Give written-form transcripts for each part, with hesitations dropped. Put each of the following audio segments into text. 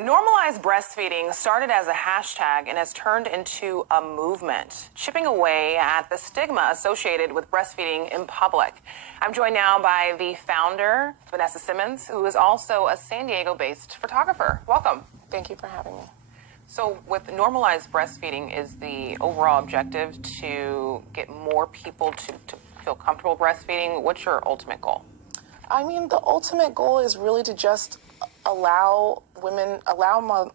Normalized breastfeeding started as a hashtag and has turned into a movement, chipping away at the stigma associated with breastfeeding in public. I'm joined now by the founder, Vanessa Simmons, who is also a San Diego-based photographer. Welcome. Thank you for having me. So with normalized breastfeeding, is the overall objective to get more people to feel comfortable breastfeeding? What's your ultimate goal? I mean, the ultimate goal is really to just allow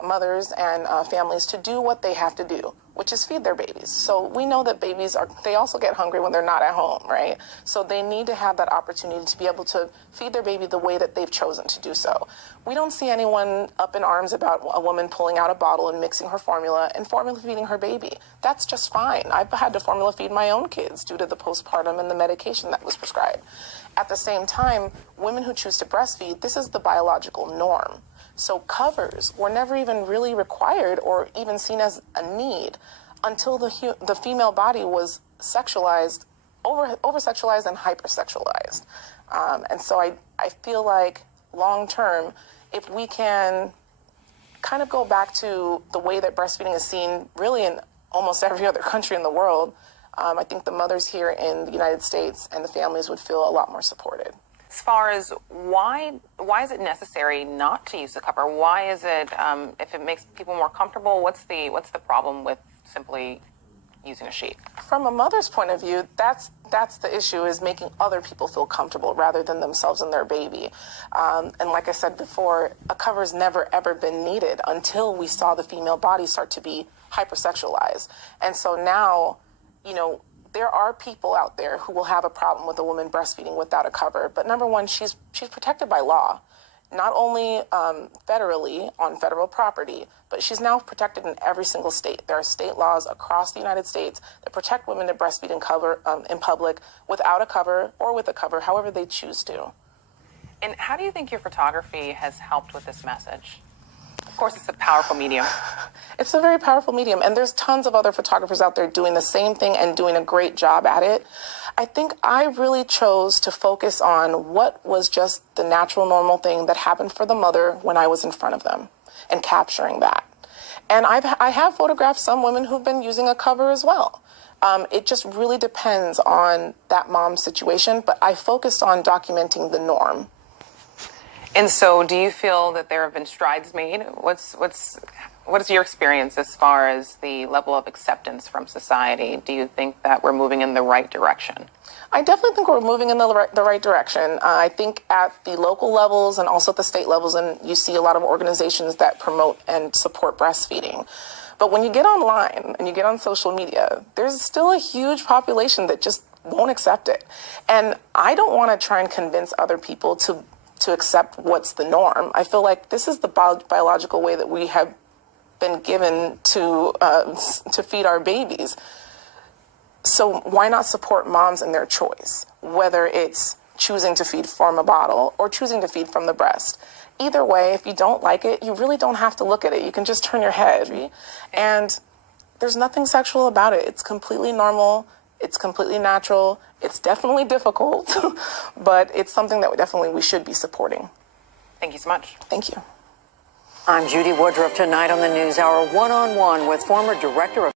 mothers and families to do what they have to do, which is feed their babies. So we know that babies they also get hungry when they're not at home, right? So they need to have that opportunity to be able to feed their baby the way that they've chosen to do so. We don't see anyone up in arms about a woman pulling out a bottle and mixing her formula and formula feeding her baby. That's just fine. I've had to formula feed my own kids due to the postpartum and the medication that was prescribed. At the same time, women who choose to breastfeed, this is the biological norm. So covers were never even really required or even seen as a need until the female body was sexualized, over-sexualized and hypersexualized. And so I feel like long term, if we can kind of go back to the way that breastfeeding is seen really in almost every other country in the world, I think the mothers here in the United States and the families would feel a lot more supported. As far as why is it necessary not to use the cover? Why is it, if it makes people more comfortable, what's the problem with simply using a sheet? From a mother's point of view, that's the issue, is making other people feel comfortable rather than themselves and their baby. And like I said before, a cover's never ever been needed until we saw the female body start to be hypersexualized. And so now, you know, there are people out there who will have a problem with a woman breastfeeding without a cover. But number one, she's protected by law, not only federally on federal property, but she's now protected in every single state. There are state laws across the United States that protect women to breastfeed in public without a cover or with a cover, however they choose to. And how do you think your photography has helped with this message? Of course, it's a powerful medium. It's a very powerful medium, and there's tons of other photographers out there doing the same thing and doing a great job at it. I think I really chose to focus on what was just the natural, normal thing that happened for the mother when I was in front of them and capturing that. And I have photographed some women who've been using a cover as well. It just really depends on that mom's situation, but I focused on documenting the norm. And so do you feel that there have been strides made? What is your experience as far as the level of acceptance from society? Do you think that we're moving in the right direction? I definitely think we're moving in the right direction. I think at the local levels and also at the state levels, and you see a lot of organizations that promote and support breastfeeding. But when you get online and you get on social media, there's still a huge population that just won't accept it. And I don't want to try and convince other people to accept what's the norm. I feel like this is the biological way that we have been given to feed our babies. So why not support moms in their choice, whether it's choosing to feed from a bottle or choosing to feed from the breast? Either way, if you don't like it, you really don't have to look at it. You can just turn your head. And there's nothing sexual about it. It's completely normal. It's completely natural. It's definitely difficult, but it's something that we should be supporting. Thank you so much. Thank you. I'm Judy Woodruff. Tonight on the NewsHour, one-on-one with former director of